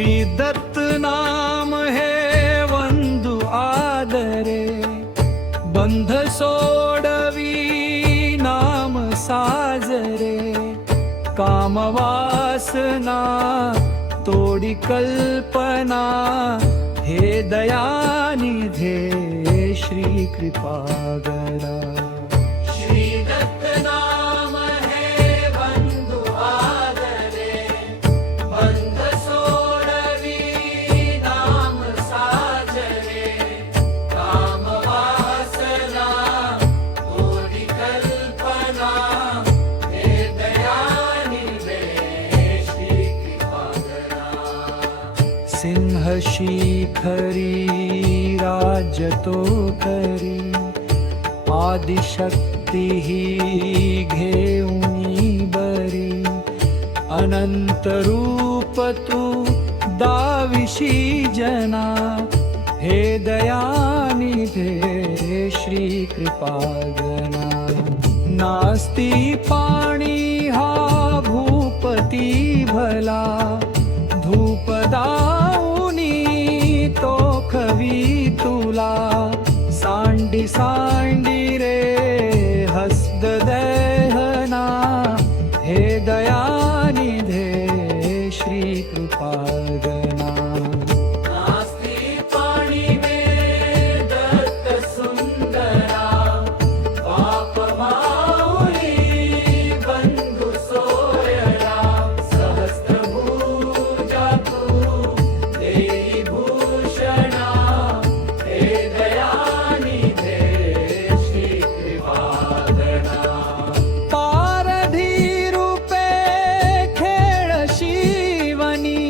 श्री दत्त नाम हे वंदु आदरे, बंध सोडवी नाम साजरे, कामवासना तोडी कल्पना, हे दयानिधे श्री कृपागरा। श्री दत्त नाम हे बंधु आदरे, बंध सोडवी नाम साजरे, कामवासना तोडी कल्पना, हे दयानिधे श्री कृपागरा। सिंह शिखरी राज्य तो करी, आदिशक्ती ही घेऊनी बरी, अनंत रूप तू दाविशी जना, हे दयानिधे श्री कृपागना। नास्ती पाणी हा भूपती भला, धूप दाऊनी तो खवी तुला, सांडी सांडी रे हस्त देहना, हे दयानिधे श्री कृपागना। नास्ती पाणी में दत्त सुंदरा, पाप माऊली बंधु सोयरा, सहस्त्र भुजा तू देई भूषणा, हे दयानिधे श्री कृपागना। पारधी रूपे खेळ शिवनी,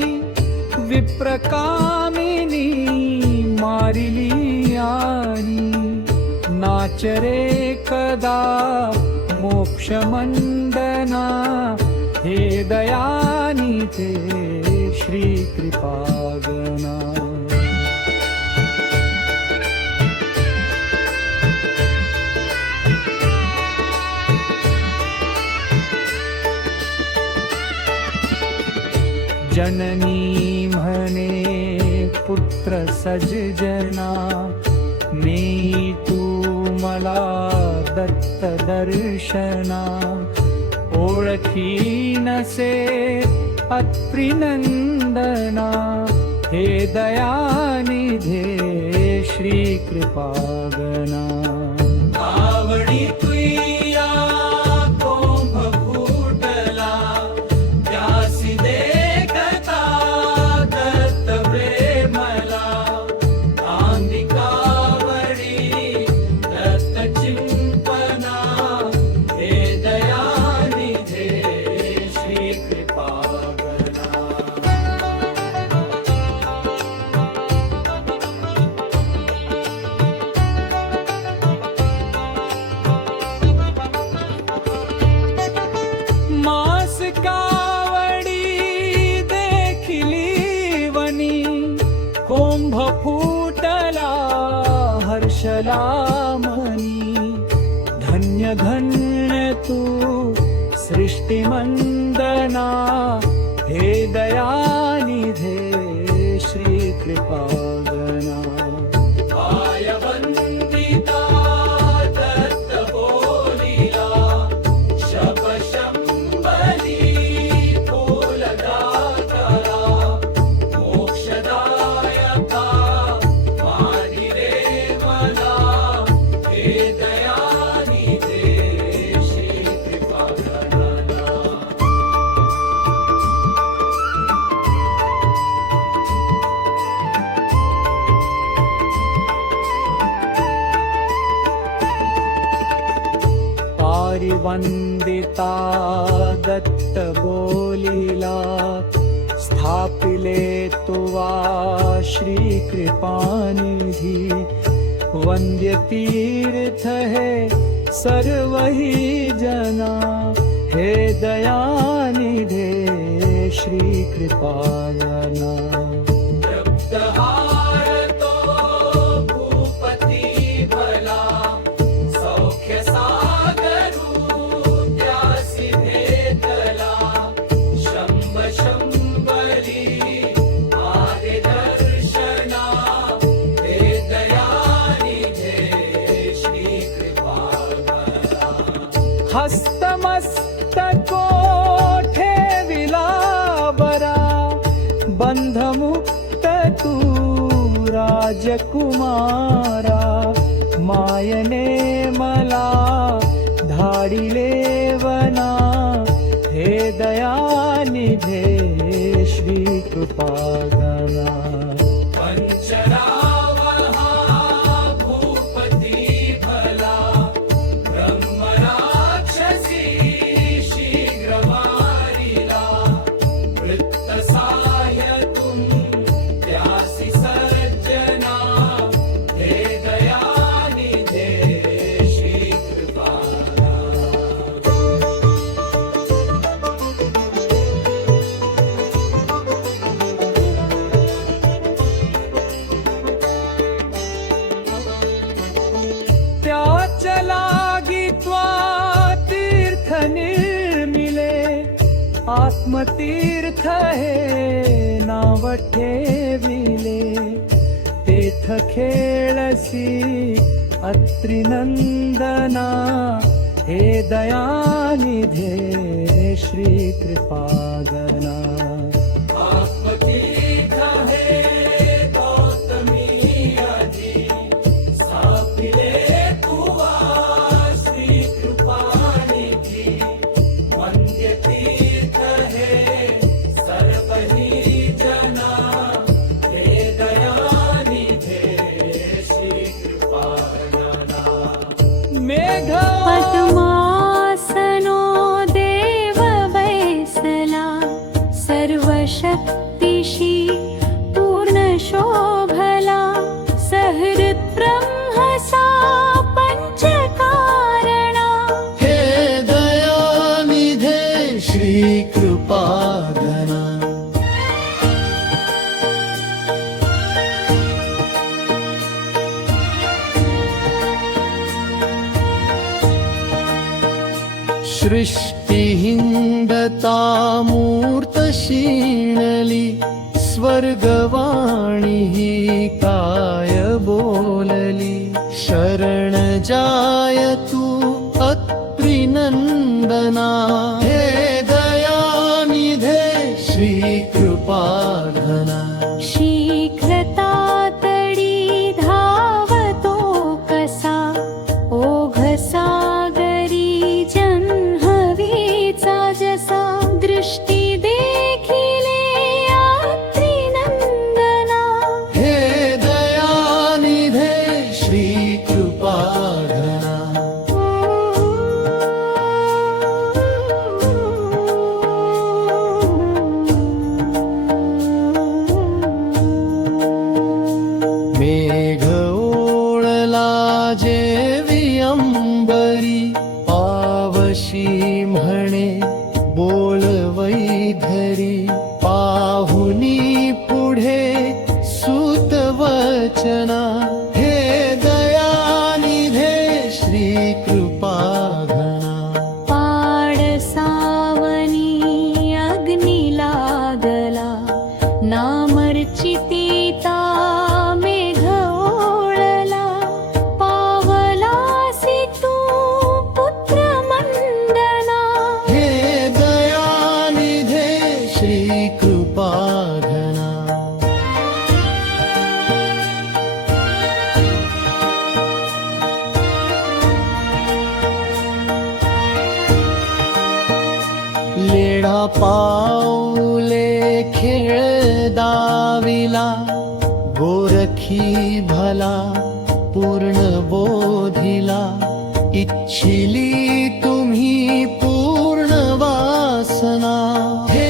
विप्रकामिनी मारिली आनी, नाचरे कदा मोक्ष मंदना, हे दयानिधे श्री कृपागना। जननी म्हणे पुत्र सज्जना, नेई तू मला दत्त दर्शना, ओळखी नसे अत्रिनंदना, हे दयानिधे श्री कृपागना। आवडी तुया कोंभ फुटला, त्यासी देखता दत्त प्रेमला, आंधिकावडी दत्त चिंपना, हे दयानिधे श्री कृपागना। मास कावडी देखिली वनी, कोंभ फुटला हर्षला मनी, धन्य धन्य तू सृष्टिमंदना, हे दयानिधे श्री कृपागना। पाय वंदिता दत्त बोलिला, शप शंभरी फूलदातरा, मोक्षदायका मारी रे मला, हे दयानिधे श्री कृपागना। पारिवंदिता दत्त बोलिला, स्थापिले तुवा श्री कृपानिधि, वंद्य तीर्थ है सर्वहि जना, हे दयानिधे श्री कृपागना। शंभरी हस्तमस्तको ठेविला बरा, बंधमुक्त तू राजकुमारा, मायने मला धाडिले वना, हे दयानिधे श्री कृपागणा. आत्मतीर्थ हे नाव ठेविले, तेथ खेळसी अत्रिनंदना, हे दयानिधे श्री कृपागणा. आत्मतीर्थ हे गौतमी आजी, सापिले तुवा श्री कृपानिधी, वंद्य तीर्थ हे सर्वही जना, हे दयानिधे श्री कृपागणा. मेघ पद्मासनो देव बैसला, सर्वशक्तिशी पूर्ण शोभला, सहृद ब्रह्मसा पंचकारणा, हे दयानिधे श्री कृपागणा. सृष्टी हिंदता मूर्त शीणली, स्वर्गवाणी ही काय बोलली, शरण जाय तू अत्रिनंदना, हे दयानिधे श्री कृपागणा. शीघ्रता तडी धावतो कसा, ओघ सागरी जन्हवीचा जसा, दृष्टी देखिले अत्रिनंदना, हे दयानिधे श्री कृपागणा. मेघ ओळला जेवी अंबरी, पावशी म्हणे बोल वैधरी, पाहुनी पुढे सूत वचना, हे दयानिधे श्री कृपागणा. पाडसावनी अग्नी लागला, नामर्चितीता मेघ ओळला, पावलासी तू पुत्र मंदना, हे दयानिधे श्री कृपागणा. लेडा पाऊले खेळ दाविला, गोरखी भला पूर्ण बोधिला, इच्छिली तुम्ही पूर्ण वासना, हे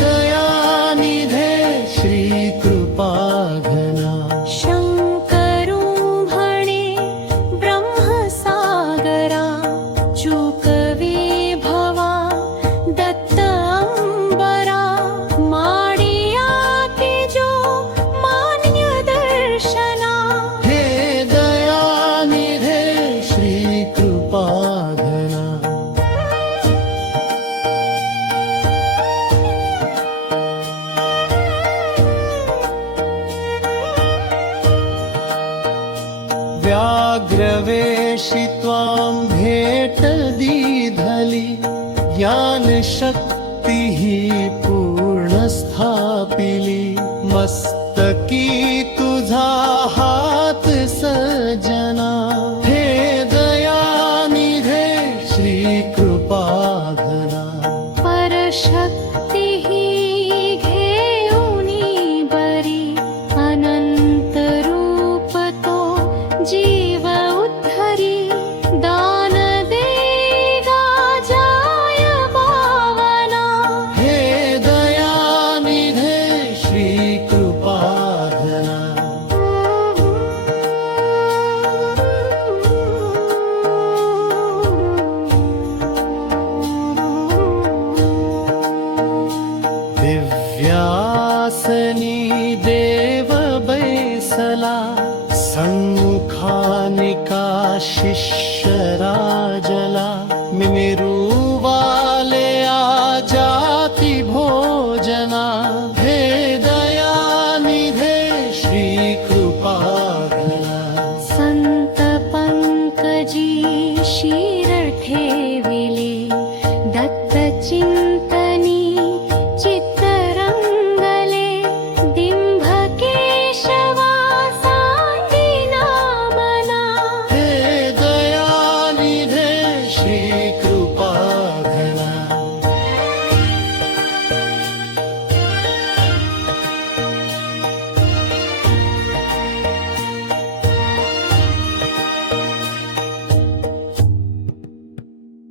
दयानिधे श्री कृपागणा. शंकरू म्हणे ब्रह्मसागरा, चूकवे भवा दत्त अंबरा, माडिया के जो मान्य दर्शना, हे दयानिधे श्री कृपागणा. व्याघ्रवेषि त्वां भेट दीधली ज्ञान शक्तिः पूर्ण स्थापिली मस्तकी तुझा हात सजना हे दयानिधे श्री कृपाघना परशक्ती घेऊनी बरी अनंत रूप तो जीव उद्धरी दान दे गाजाय पावना हे दयानिधे श्री कृपाघना दिव्यासनी देव बैसला सन्मुखानिका शिष्य राजला मिमेरू